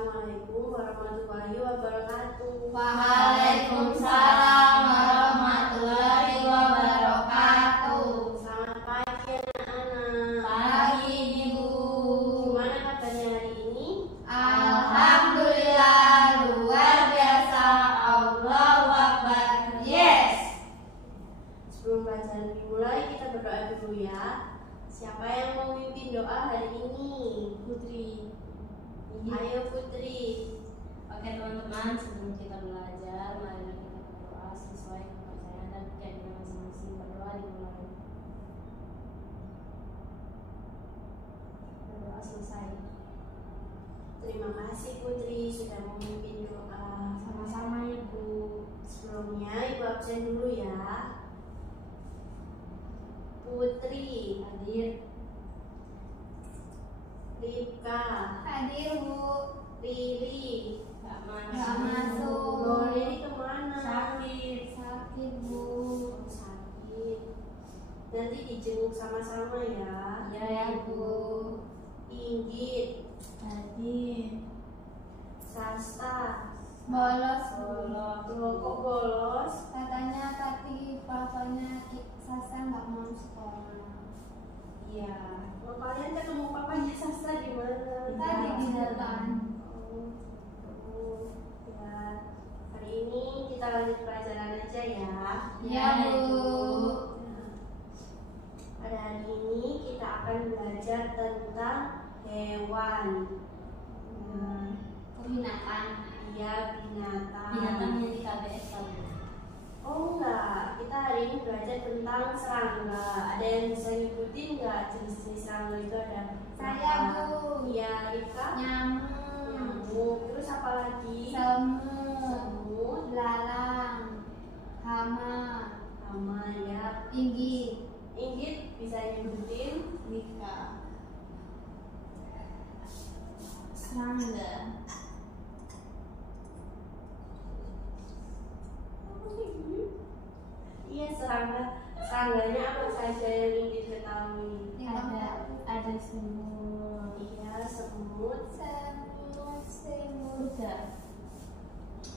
Assalamualaikum warahmatullahi wabarakatuh. Waalaikumsalam warahmatullahi wabarakatuh. Selamat pagi anak-anak. Pagi Ibu. Gimana kabarnya hari ini? Alhamdulillah, luar biasa. Allahu Akbar. Yes. Sebelum pelajaran dimulai, kita berdoa dulu ya. Siapa yang mau mimpin doa hari ini? Putri. Ayo Putri. Oke teman-teman, sebelum kita belajar, mari kita berdoa sesuai kepercayaan dan keyakinan masing-masing. Berdoa dimulai. Berdoa selesai. Terima kasih Putri sudah memimpin doa. Sama-sama Ibu. Sebelumnya Ibu absen dulu ya. Putri, Hadir. Ripka, Hadir Bu. Riri. Gak Loh, masuk. Riri kemana? Sakit Bu. Sakit. Nanti dijenguk sama-sama ya. Iya ya Bu. Inggit, Hadir. Sasta. Bolos. Loh, kok bolos? Katanya tadi papanya Sasa nggak mau sekolah. Iya. Oh, kalian ketemu papanya Sasta di mana? Tadi di jalan. Ya. Hari ini kita lanjut pelajaran aja ya. Iya Bu. Pada hari ini kita akan belajar tentang hewan. Binatang. Iya, binatang. Binatang yang di KBS kamu. Oh enggak, kita hari ini belajar tentang serangga. Ada yang bisa ngikutin nggak jenis-jenis serangga itu ada? Saya Bu. Iya, Rika. Nyamuk. Nyamuk. Terus apa lagi? Semut. Semut. Belalang. Hama. Hama ya. Inggit. Inggit bisa nyebutin? Rika. Serangga. Iya, serangga. Serangganya apa saja yang Inggit ketahui? Ada semut. Iya, semut. Semut.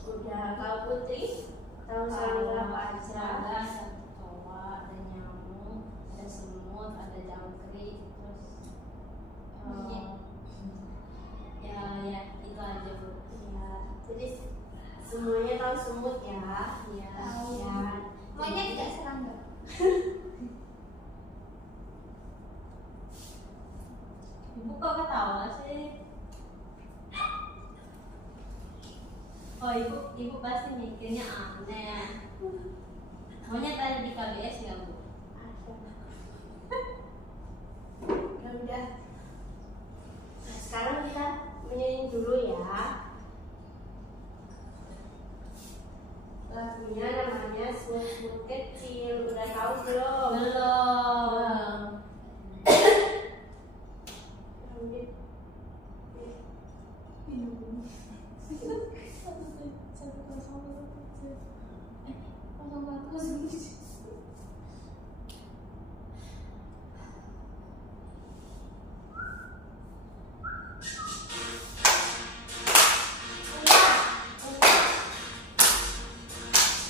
Udah, kalau Putri tahu serangga apa aja? Serangga, ada kecoa, ada nyamuk, ada semut, ada jangkrik, terus ya itu aja Bu. Iya, jadi semuanya tahu semut ya? Iya. Ya. Monyet tidak serangga. Ibu kok ketawa sih? Oh ibu pasti mikirnya aneh. Monyet ada di KBS nggak Bu? Ya udah. Nah, sekarang kita menyanyi dulu ya. Lagunya namanya Semut Kecil. Udah tahu belum? Belum.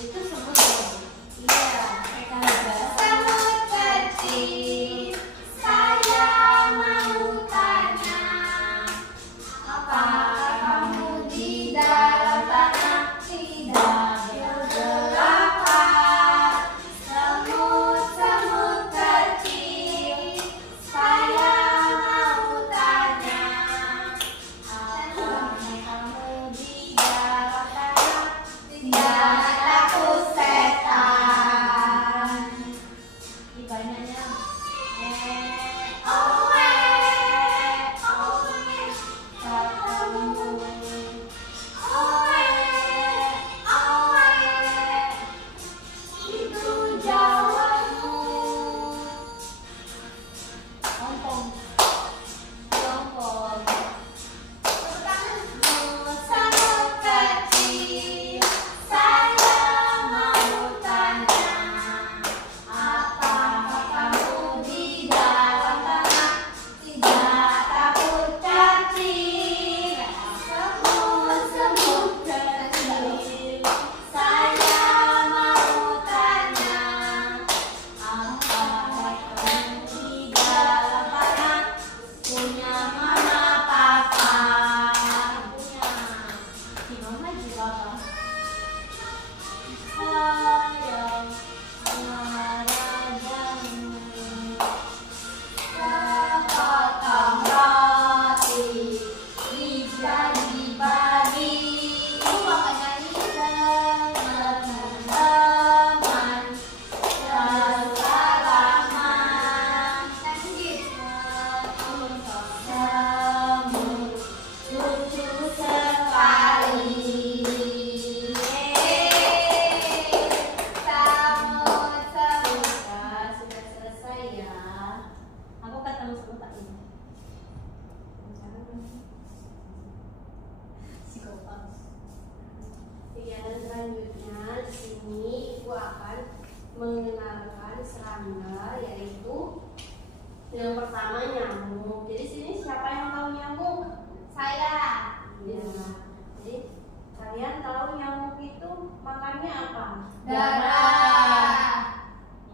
Itu semut ya? Iya, kayak serangga, yaitu yang pertama nyamuk. Jadi sini siapa yang tahu nyamuk? Saya. Ya. Jadi kalian tahu nyamuk itu makannya apa? Darah.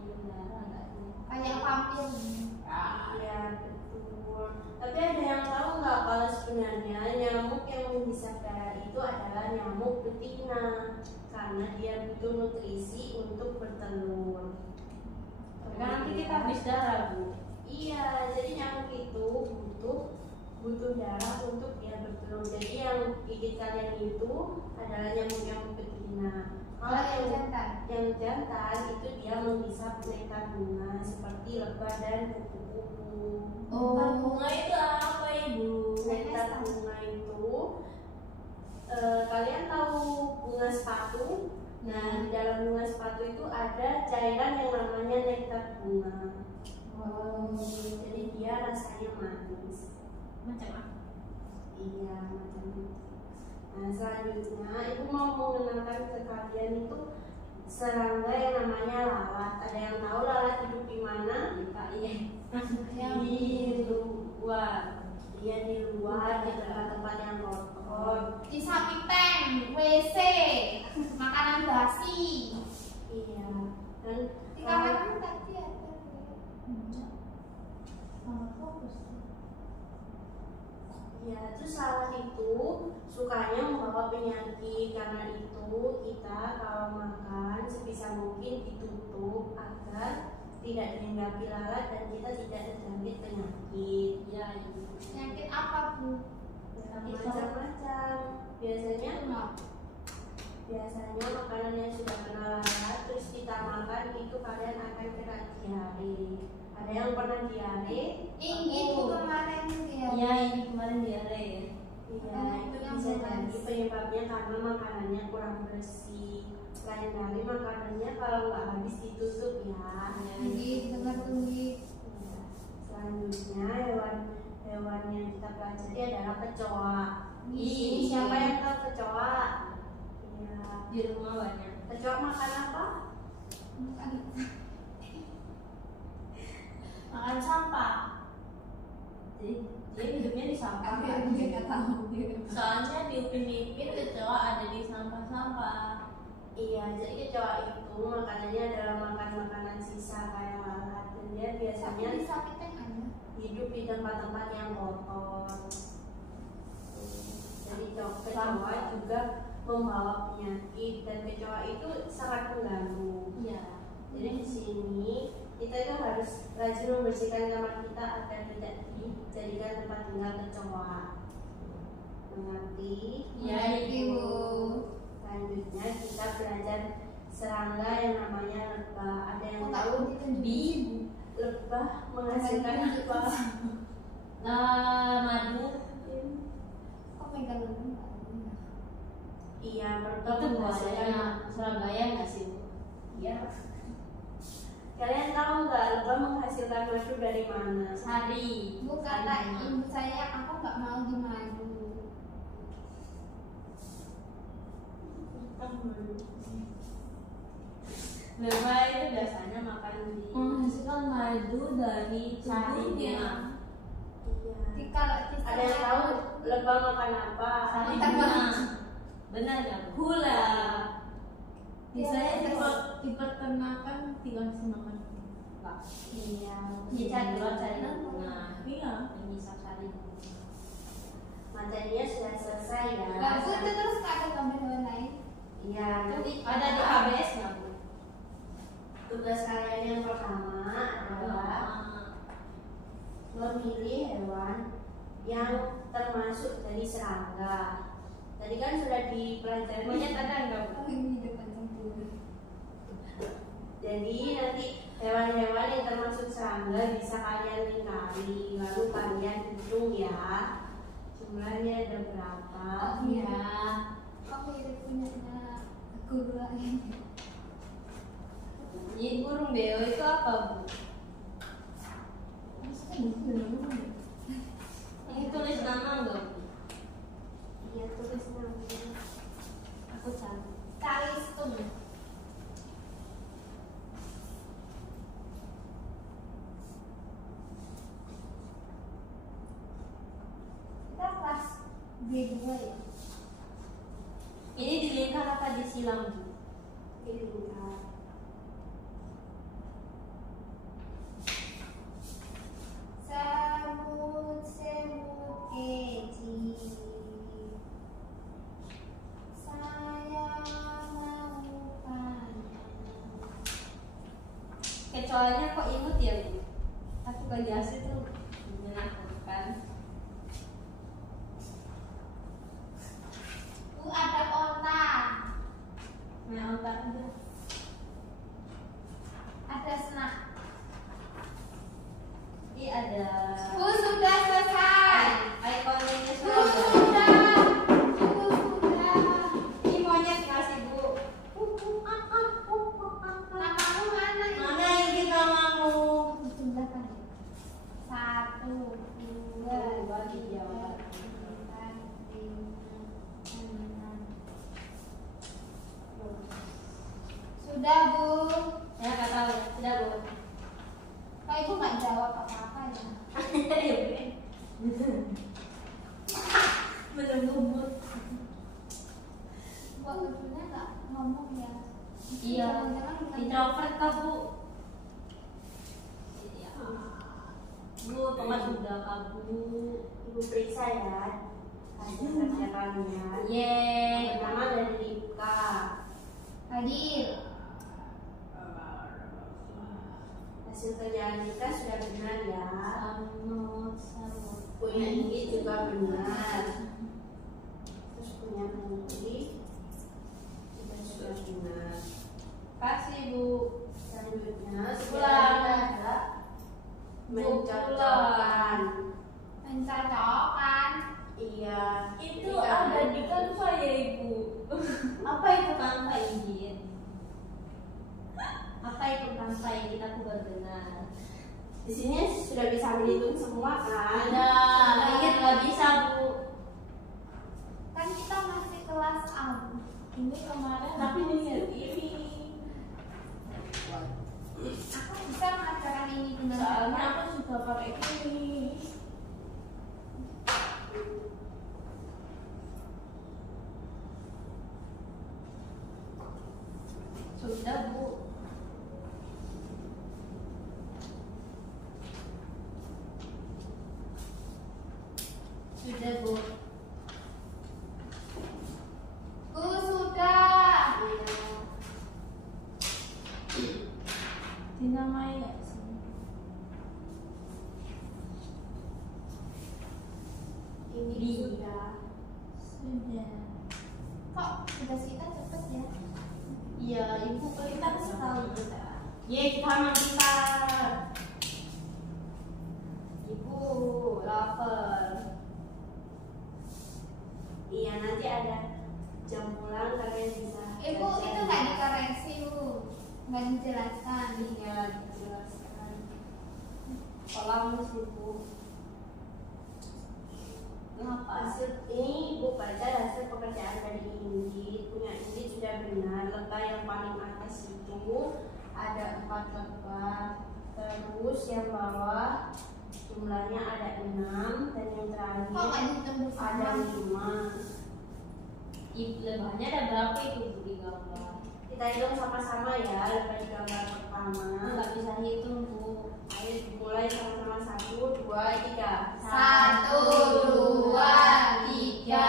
Minum darah nggak sih? Kayak vampir. Iya betul. Tapi ada yang tahu nggak kalau sebenarnya nyamuk yang menghisap darah itu adalah nyamuk betina karena dia butuh nutrisi untuk bertelur. Kan nanti kita habis darah, Bu. Iya, jadi nyamuk itu butuh darah untuk dia bertelur. Jadi yang gigit kalian itu adalah nyamuk betina. Kalau yang jantan itu dia menghisap nektar bunga seperti lebah dan kupu-kupu. Bunga itu apa, Ibu? Nektar bunga itu kalian tahu bunga sepatu? Nah, di dalam bunga sepatu itu ada cairan yang namanya nektar bunga. Jadi dia rasanya manis. Macam apa? Iya, macam itu. Nah, selanjutnya ibu mau mengenalkan ke kalian itu serangga yang namanya lalat. Ada yang tahu lalat hidup di mana? Iya. Di luar. Dia di luar di tempat-tempat yang kotor. Di samping tank, WC, makanan basi. Iya. Dan Di kamar kan tadi ada. ya, terus lalat itu sukanya membawa penyakit. Karena itu kita kalau makan sebisa mungkin ditutup agar tidak dihinggapi lalat dan kita tidak terjangkit penyakit. Iya, Ibu. Penyakit apa, Bu? Macam-macam. Biasanya makanan yang sudah kena lalat terus kita makan itu kalian akan kena diare. Ada yang pernah diare? Itu kemarin dia. Iya, ini kemarin diare ya. Iya, itu bisa jadi penyebabnya karena makanannya kurang bersih. Lain kali makanannya kalau nggak habis ditutup ya. Dengar tunggik. Iya. Selanjutnya hewan yang kita pelajari adalah kecoa. Ih, Siapa yang tahu kecoa? Iya. Di rumah banyak. Kecoa makan apa? Makan sampah. Jadi dia hidupnya di sampah. Dia nggak tahu. Soalnya di Upin Ipin kecoa ada di sampah-sampah. Iya, jadi kecoa itu makanannya adalah makanan sisa kayak lalat dan dia biasanya Di samping tank ada. hidup di tempat-tempat yang kotor. Jadi kecoa juga membawa penyakit dan kecoa itu sangat mengganggu. Iya. Jadi di sini kita itu harus rajin membersihkan kamar kita agar tidak dijadikan tempat tinggal kecoa. Mengerti? Iya, Ibu. Selanjutnya kita belajar serangga yang namanya lebah. Ada yang tahu lebah menghasilkan apa? Madu. Kok megang dulu? Iya, lebah Itu menghasilkan. buahnya Surabaya nggak sih, Bu? Iya. Kalian tahu nggak lebah menghasilkan madu dari mana? Sari. Bu kata ibu saya, aku nggak mau dimadu. Lebah itu biasanya makan di menghasilkan madu dari tubuhnya. Iya. Kalau Ada yang tahu lebah makan apa? Sari Makan bunga. Benar nggak? Gula. Biasanya diperkenalkan dikasih makan. Enggak. Iya. Kita keluar cari bunga. Iya. Menyisap sari. Materinya sudah selesai ya. Lalu itu terus ada gambar lain. Iya. Ada di ABS nggak, Bu? Tugas kalian yang pertama adalah memilih hewan yang termasuk dari serangga. Tadi kan sudah dipelajari. Monyet ada nggak, Bu? Oh ini depan campur. Jadi nanti hewan-hewan yang termasuk serangga bisa kalian lingkari, lalu kalian hitung ya jumlahnya ada berapa. Oh iya. Kok mirip punyanya guru lain? Jadi burung beo itu apa, Bu? Ini tulis nama nggak, Bu? Iya, tulis namanya. Aku cari. Calistung. B2 ya. Ini di lingkar apa disilang, Bu? Ini lingkar. Semut keji, saya mau panen. Kecoanya kok imut ya, Bu? Tapi bagi asli tuh menakutkan. Ada onta, Nah, otak aja. ada senak. Ini ada Sudah selesai. ikonnya Sudah. Ini monyet kasih, Bu. Namamu mana ini? Mana ini namamu? Sudah kan? 1, 2, 3, 4, 5, 6. Sudah, Bu. Ya, nggak tahu. Sudah, Bu. Kak Ibu nggak jawab apa-apa ya? Ya, Bu. Bener-bener. Kok Ibunya nggak ngomong ya? Iya. Jangan-jangan Introvert kah, Bu? Iya. Bu, Thomas udah kabur. Ibu periksa ya hasil kerjaannya. Yeay. Pertama dari Ripka. hadir. Hasil kerjaan kita sudah benar ya. Samut. Punya ini juga benar. Terus punya ini juga sudah benar. Kasih, Bu. Selanjutnya Pulang. ada mencocokkan. Mencocokkan. Iya. Itu Jadi ada kami- di Canva ya, Ibu. Apa itu Canva, izin? Apa itu Canva yang kita baru dengar? Di sini sudah bisa menghitung semua kan? Ada, ingat nggak bisa, Bu. Kan kita masih kelas A. Ini kemarin Tapi lihat ini. Aku bisa mengajarkan ini dengan soalnya baik. aku juga pakai ini. Sudah, Bu. Sudah, Bu. Ku sudah. Dinamai nggak sih? Ini sudah. Sudah. Kok tugas kita cepet ya? Iya, Ibu kita sekali kita. Ye, kita mau pintar. Ibu lapar. Iya, nanti ada jam pulang kalian bisa. Ibu itu nggak dikoreksi, Bu. Nggak dijelaskan. Iya, dijelaskan. Kolam Ibu. Kenapa? Hasil ini Ibu baca hasil pekerjaan dari Ingrid. Punya Ingrid sudah benar. Lebah yang paling atas itu ada 4 lebah. Terus yang bawah jumlahnya ada 6 dan yang Kok terakhir nggak dihitung ada bersama? 5. Lebahnya ada berapa itu, Bu, di gambar? Kita hitung sama-sama ya. Lebah di gambar pertama. Nggak bisa hitung, Bu. Ayo dimulai sama-sama 1, 2, 3. 1, 2, 3,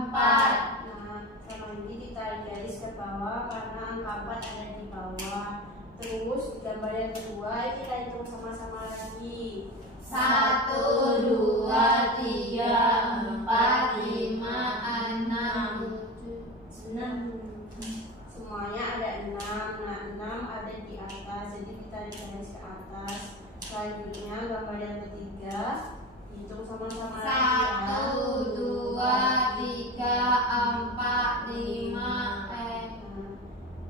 4. Nah, sama ini ditarik garis ke bawah karena angka 4 ada di bawah. Terus gambar yang kedua kita hitung sama-sama lagi. 1, 2, 3, 4, 5, 6, 7. Semuanya ada 6. Nah, 6 ada di atas. Jadi kita garis ke atas. Selanjutnya gambar yang ketiga hitung sama-sama lagi ya. 1, 2, 3, 4, 5,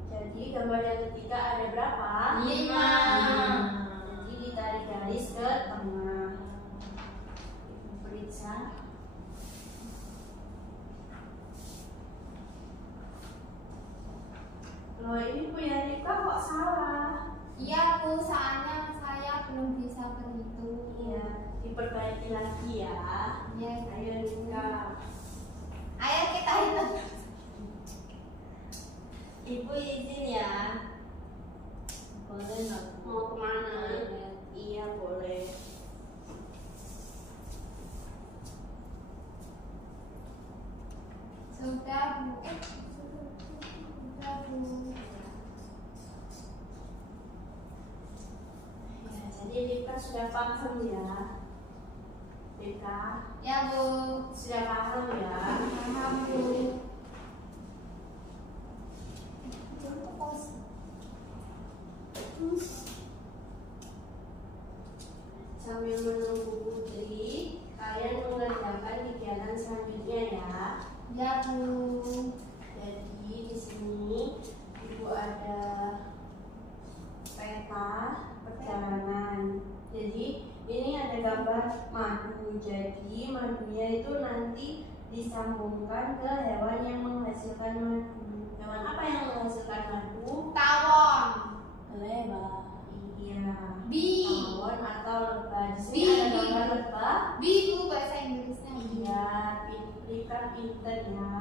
Nah, jadi gambar yang ketiga ada berapa? 5. Jadi ditarik garis ke tengah. Ibu periksa. Loh, ini punya Rika kok salah? Iya, Bu, soalnya saya belum bisa berhitung. Iya, diperbaiki lagi ya. Iya. Ayo Rika. Ayo kita hitung. Ibu izin ya. Boleh nggak? Mau kemana? Iya boleh. Sudah Bu. Sudah Bu. Ya, jadi Rika sudah paham ya. Rika Ya Bu. sudah paham ya. Paham Bu. Sambil menunggu Putri, kalian mengerjakan kegiatan selanjutnya ya. Ya Bu. Jadi di sini Ibu ada peta perjalanan. Jadi ini ada gambar madu. Jadi madunya itu nanti disambungkan ke hewan yang menghasilkan madu. Hewan apa yang menghasilkan madu? Tawon. Lebah. Iya. Bee. Tawon atau lebah. Di sini Bee. ada gambar lebah. Bee Bu bahasa Inggrisnya. Iya, Rika pinter ya.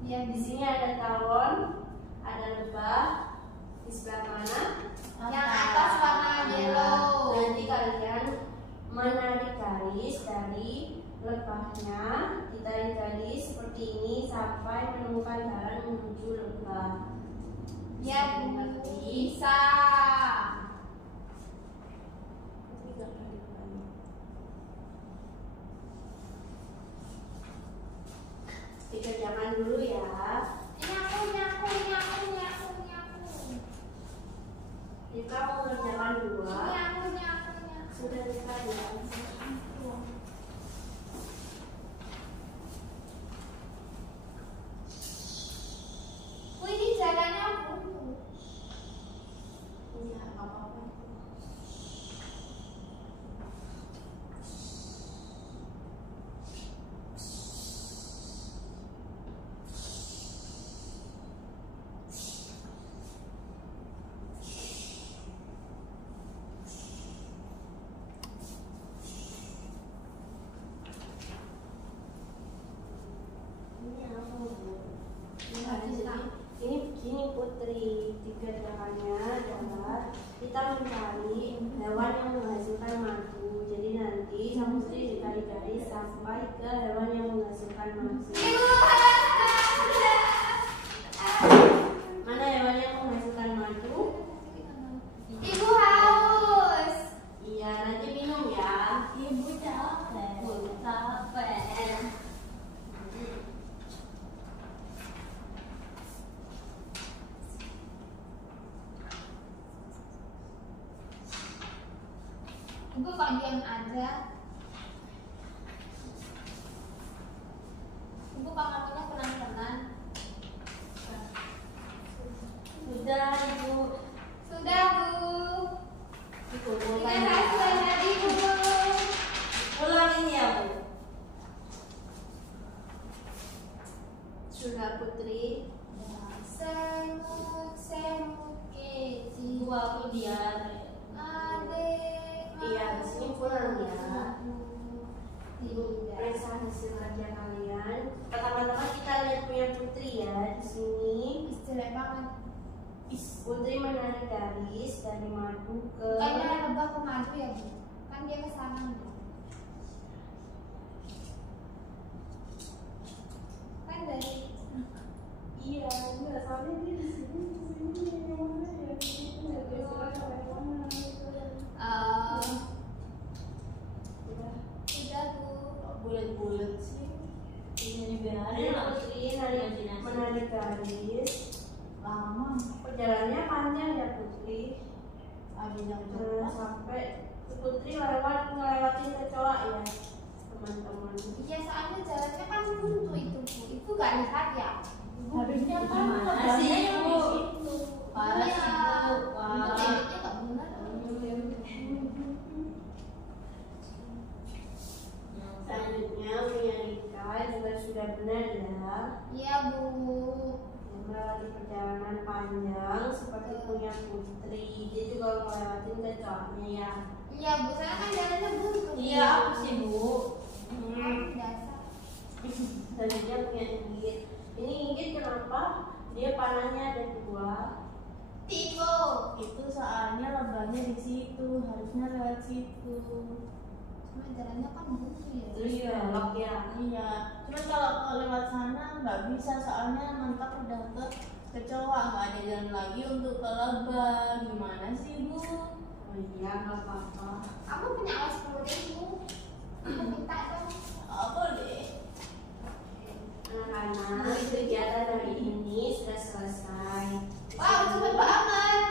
Ya Di di sini ada tawon, ada lebah. Di sebelah mana? yang atas warna yellow. Nanti kalian menarik garis dari lebahnya, ditarik garis seperti ini sampai menemukan jalan menuju lebah. Ya Bu. Mengerti? Bisa. Dikerjakan dulu ya. Nyaku. Rika mau mengerjakan dua. Nyaku. Sudah Rika ya. Ini jalannya Bu. Iya, nggak apa-apa. Ini apa Bu? Ini begini Putri, dikerjakannya adalah kita mencari hewan yang menghasilkan madu. Jadi nanti sama Putri ditarik garis sampai ke hewan yang menghasilkan madu. Mana hewan yang menghasilkan madu? Ibu haus. Iya, nanti minum ya. Ibu capek. Ibu kok diam aja? Ibu kok ngomongnya pelan-pelan? Sudah Ibu. Sudah Bu. Dikumpulkan Terima kasih ya. banyak Ibu. Ulangin ya Bu. Sudah Putri. Semut keji. Bu aku diare. Iya, di sini pulang ya. Ibu Tidak. periksa hasil kerja kalian. Pertama-tama kita lihat punya Putri ya. Di sini Jelek banget. Putri menarik garis dari madu ke Kayaknya lebah ke madu ya Bu. Kan dia ke sana Bu. Kan dari iya, enggak soalnya dia di sini yang mana ya? Di sini nggak gerak sampai mana. Udah. sudah Bu. Bulat-bulat sih. Ini biarin lah. Putri menarik garis. Lama. Perjalanannya panjang ya Putri. Sampai Putri ngelewatin kecoa ya teman-teman. Iya soalnya jalannya kan buntu itu Bu. Itu gak lihat ya. Harusnya kan Gimana sih, Ibu? Bu? Parah sih Bu. Ibu Parah. editnya gak benar. Selanjutnya punya Rika juga sudah benar ya. Iya Bu. Yang melewati perjalanan panjang seperti punya Putri. Dia juga ngelewatin kecoanya ya. Iya Bu, saya kan jalannya buntu. Iya, aku sih Bu. Dasar. dan dia punya inggit. Ini inggit kenapa? Dia panahnya ada 2. Tipu. Itu soalnya lebahnya di situ, harusnya lewat situ. Cuma jalannya kan buntu ya. Terus belok ya. Iya, cuman kalau lewat sana nggak bisa, soalnya mentok udah ke kecoa, nggak ada jalan lagi untuk ke lebah. Gimana sih Bu? Oh iya, nggak apa-apa. Kamu punya awas 10.000. Aku minta dong. Apa deh? Anak-anak, kegiatan hari ini sudah selesai. Wow, cepet banget.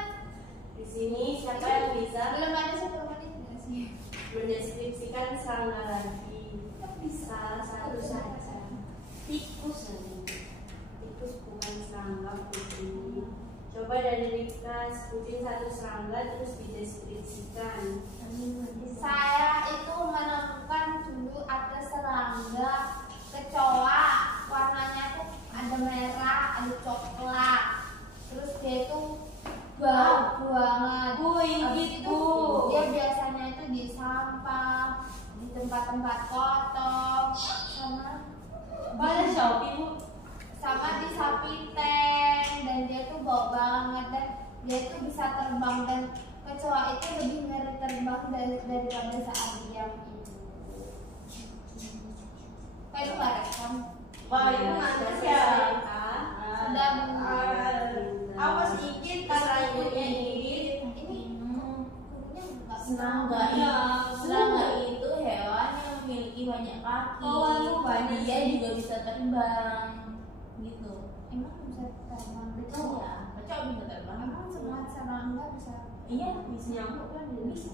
Di sini siapa yang bisa Belum ada 10 menit nggak sih? mendeskripsikan serangga lagi? Bisa. Salah satu saja. Tikus lagi. Tikus bukan serangga, Putri. Coba dari Rika sebutin satu serangga terus dideskripsikan. Saya itu menemukan dulu ada serangga kecoa, warnanya tuh ada merah, ada coklat. Terus dia itu bau banget. Bu, Habis inggit, itu Bu. dia biasanya itu di sampah, di tempat-tempat kotor, Boleh Shopee Bu? sama di sapi tank, dan dia tuh bau banget, dan dia tuh bisa terbang, dan kecoa itu lebih ngeri terbang daripada saat diam itu. Kayak itu nggak rekam? Wah, itu mantap ya. Sudah Apa sedikit Selanjutnya inggit. ini gurunya nggak Serangga bisa. serangga itu hewan yang memiliki banyak kaki. Oh, banyak. Dia juga bisa terbang, gitu. Emang bisa terbang kecoa? Iya, kecoa bisa terbang. Emang semua serangga bisa? Iya, bisa nyamuk kan bisa.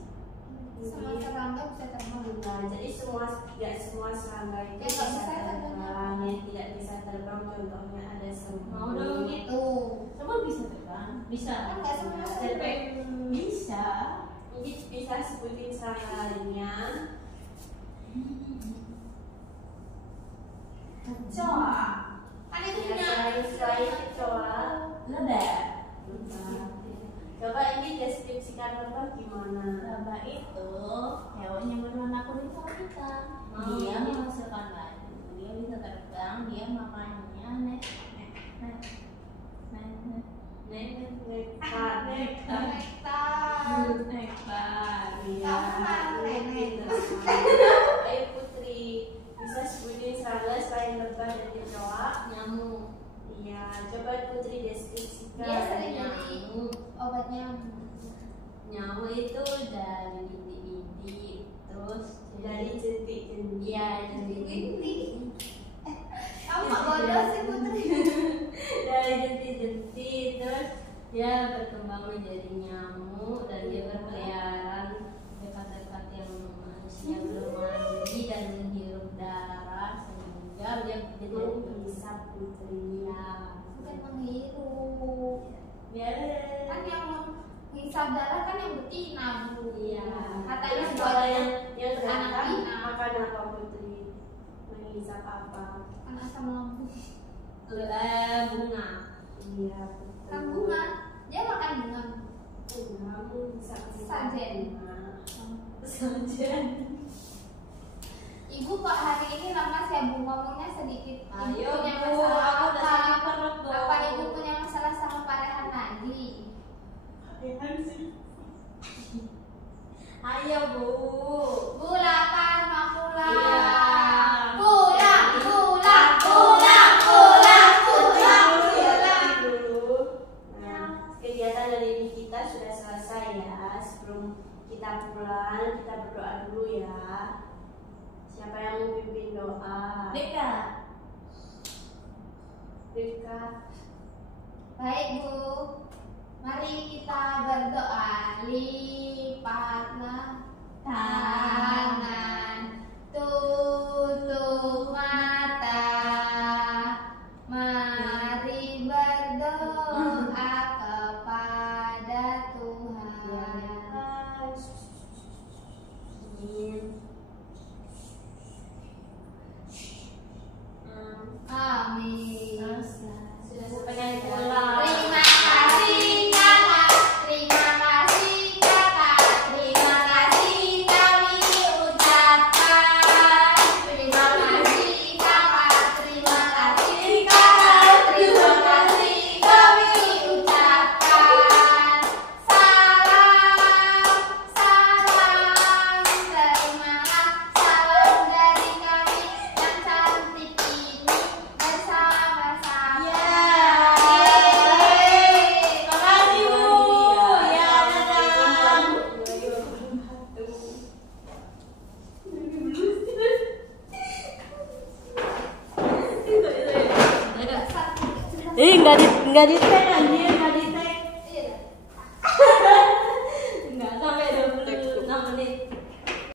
Semua serangga bisa terbang? Nah, jadi tidak semua serangga itu Ya, nggak bisa terbang. Yang tidak bisa terbang contohnya ada semut. Mau dong Itu. Semua bisa terbang. Bisa. Kan nggak semua Terbang bisa. Inggit bisa sebutin serangga lainnya. Kecoa. Kan itu Ya, punya. selain kecoa. Lebah. Coba ini deskripsikan lebah gimana? Lebah itu hewan yang berwarna kuning sama hitam. Dia menghasilkan madu. Dia bisa terbang. Dia makannya Nektar. Nektar. nektar. Iya. Kamu nenek. Ayo Putri, bisa sebutin serangga selain lebah dan kecoa? Nyamuk. Iya, coba Putri deskripsikan. Dia sering jadi obatnya. Nyamuk itu dari bintik-bintik, terus Dari jentik-jentik. iya jentik-jentik. Kamu nggak bodoh sih Putri. Dari jentik-jentik, terus Dia berkembang menjadi nyamuk dan dia berkeliaran dekat-dekat yang manusia belum mandi dan menghirup darah sehingga dia itu menjadi bisa Putri. ya. Bukan menghirup. Kan yang menghisap darah kan yang betina Bu. Iya. Katanya Terus buat kalau yang anak gerakan Tina. makan apa Putri? Menghisap apa? Kan asam lambung. Bunga. Iya. Kan bunga. Dia makan bunga. Kamu bisa Sajen. Sajen. Ibu kok hari ini lemas ya Bu, ngomongnya sedikit. Ibu Ayo punya Bu, masalah aku udah sakit apa? perut Bu. Apa ibu punya masalah sama Pak Rehan lagi? Ayo Bu. Bu lapar mau pulang. Iya. Pulang, pulang, pulang, pulang, pulang, pulang. Dulu. Nah, kegiatan dari ini kita sudah selesai ya. Sebelum kita pulang, kita berdoa dulu ya. Siapa yang mau pimpin doa? Deka. Rika. Baik Bu, mari kita berdoa. Lipatlah tangan, tutup mata. Mari berdoa kepada Tuhan. Amin. Sudah pengen pulang. Terima kasih kakak, terima kasih kakak, nggak di tank anjing.